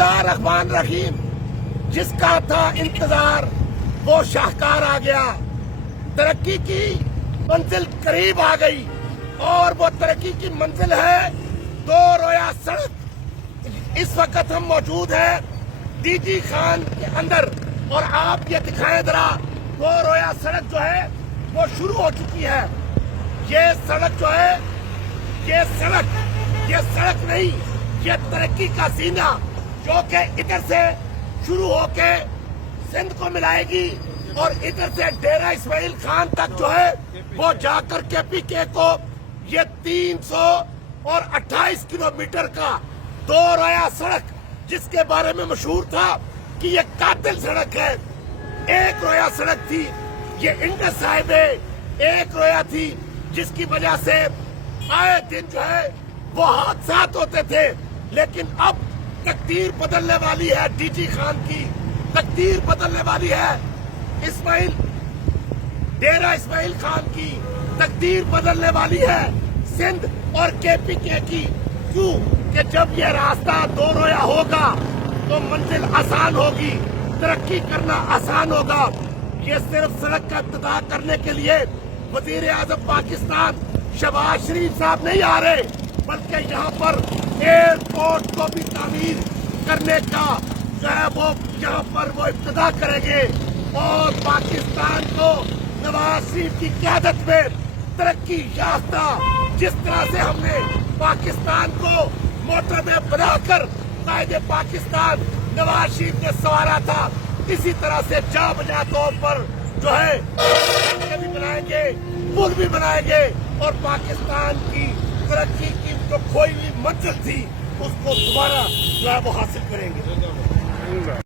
الرحمن الرحیم، جس کا تھا انتظار وہ شاہکار آ گیا، ترقی کی منزل قریب آ گئی اور وہ ترقی کی منزل ہے دو رویا سڑک۔ اس وقت ہم موجود ہیں ڈی جی خان کے اندر اور آپ یہ دکھائیں ذرا، دو رویا سڑک جو ہے وہ شروع ہو چکی ہے۔ یہ سڑک جو ہے یہ سڑک نہیں، یہ ترقی کا سینہ جو کہ ادھر سے شروع ہو کے سندھ کو ملائے گی اور ادھر سے ڈیرہ اسماعیل خان تک جو ہے وہ جا کر کے پی کے کو یہ 328 کلومیٹر کا دو رویا سڑک، جس کے بارے میں مشہور تھا کہ یہ قاتل سڑک ہے۔ ایک رویا سڑک تھی، یہ انڈس ہائی وے ایک رویا تھی، جس کی وجہ سے آئے دن جو ہے وہ حادثات ہوتے تھے، لیکن اب تقدیر بدلنے والی ہے، ڈی جی خان کی تقدیر بدلنے والی ہے، ڈیرہ اسماعیل خان کی تقدیر بدلنے والی ہے، سندھ اور کے پی کے کی۔ کیوں کہ جب یہ راستہ دو رویا ہوگا تو منزل آسان ہوگی، ترقی کرنا آسان ہوگا۔ یہ صرف سڑک کا افتتاح کرنے کے لیے وزیر اعظم پاکستان شہباز شریف صاحب نہیں آ رہے، بلکہ یہاں پر ایئرپورٹ کو بھی تعمیر کرنے کا جو ہے وہ یہاں پر وہ ابتدا کریں گے اور پاکستان کو نواز شریف کی قیادت میں ترقی یافتہ، جس طرح سے ہم نے پاکستان کو موٹر میں بنا کر قائد پاکستان نواز شریف نے سنوارا تھا، اسی طرح سے جا بجا طور پر جو ہے بھی بنائیں گے، پل بھی بنائیں گے اور پاکستان کی ترقی کی جو کھوئی ہوئی منزل تھی اس کو دوبارہ جو ہے وہ حاصل کریں گے۔